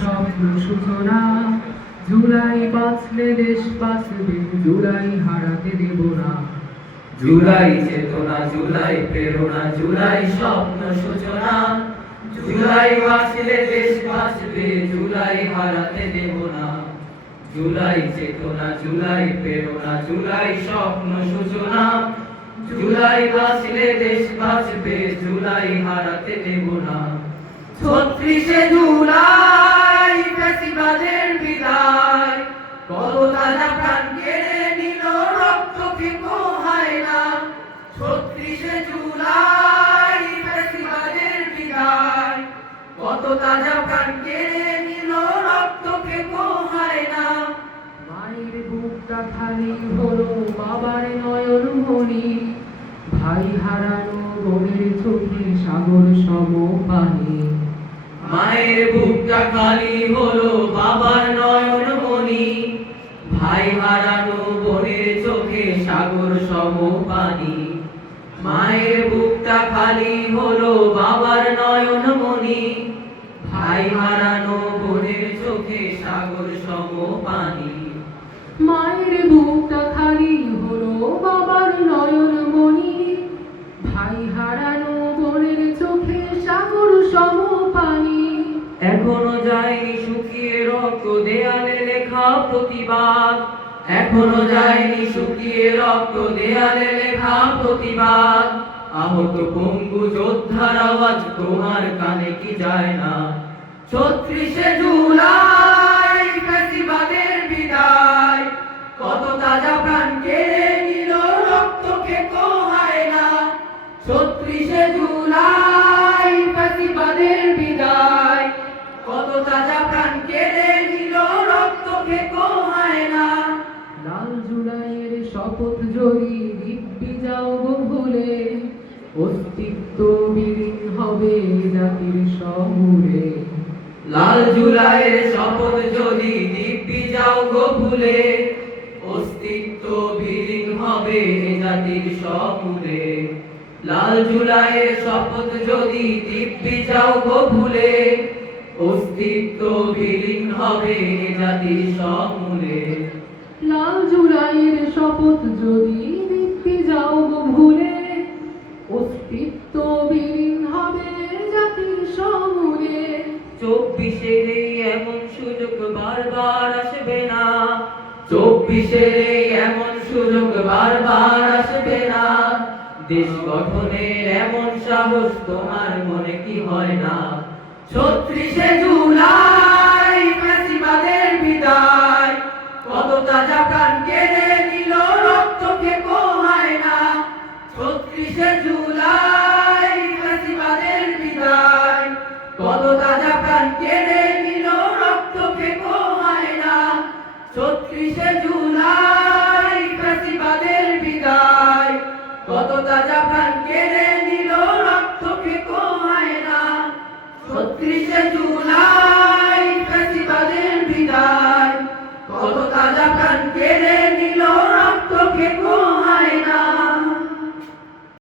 স্বপ্ন সূচনা জুলাই বাঁচলে দেশ বাঁচবে, জুলাই হারাতে দেব না জুলাই চেতনা, জুলাই প্রেরণা, জুলাই স্বপ্ন সূচনা। জুলাই বাঁচলে দেশ বাঁচবে, জুলাই হারাতে দেব না জুলাই চেতনা, জুলাই প্রেরণা, জুলাই স্বপ্ন সূচনা। জুলাই বাঁচলে দেশ বাঁচবে, জুলাই হারাতে দেব না। ছত্রিশে জুলাই ফ্যাসিবাদের বিদায়। কত তাজা প্রাণ কেড়ে নিল, রক্ত কি পোহায় না ছত্রিশে জুলাই ফ্যাসিবাদের বিদায়। কত তাজা প্রাণ কেড়ে নিল, রক্ত কে পোহায় না মায়ের বুকটা খালি হলো নয়ন মনি ভাই হারানো বোনের চোখে সাগর সম পানি। মায়ের বুকটা খালি হলো বাবার নয়ন মনি ভাই হারানো বোনের চোখে সাগর সম পানি। মায়ের বুকটা খালি হলো বাবার নয়ন মনি ভাই হারানো বোনের চোখে সাগর সম পানি। সাগর সম পানি এখনও যায়নি শুকিয়ে রক্ত দেয়ালে লেখা প্রতিবাদ। এখনও যায়নি শুকিয়ে রক্ত দেয়ালে লেখা প্রতিবাদ। আহত পঙ্গু যোদ্ধার আওয়াজ তোমার কানে কি যায় না? ছত্রিশে জুলাই ফ্যাসিবাদের বিদায়। কত তাজা প্রাণ কেড়ে নিল রক্তকে কোহায় না? ছত্রিশে জুলাই ফ্যাসিবাদের বিদায়। কত তাজা প্রাণ কেড়ে নিল রক্তকে কোহায় না লাল জুলাইয়ের শপথ যদি দিব্যি যাও গো ভুলে। অস্তিত্ব বিলীন হবে জাতির সমূলে লাল জুলাইয়ের শপথ যদি দিব্যি যাও গো ভুলে। অস্তিত্ব বিলীন হবে জাতির সমূলে লাল জুলাইয়ের শপথ যদি দিব্যি যাও গো ভুলে অস্তিত্ব বিলীন হবে এ জাতির সমূলে। লাল জুলাইয়ের শপথ যদি দিব্যি যাও গো ভুলে অস্তিত্ব বিলীন হবে জাতির সমূলে। চব্বিশের এমন সুযোগ বারবার আসবে না। চব্বিশের এমন সুযোগ বারবার আসবে দেশ গঠনের এমন সাহস তোমার মনে কি হয় না? ছত্রিশে জুলাই ফ্যাসিবাদের বিদায়। কত তাজা প্রাণ কেড়ে নিল রক্তকে কোহায় না। ছত্রিশে জুলাই ফ্যাসিবাদের বিদায়। কত তাজা প্রাণ কেড়ে নিল রক্তকে কোহায় না। ছত্রিশে জুলাই তাজা প্রাণ নিল রক্তকে কোহায় না। ছত্রিশে জুলাই ফেসিবাদের বিদায়। কত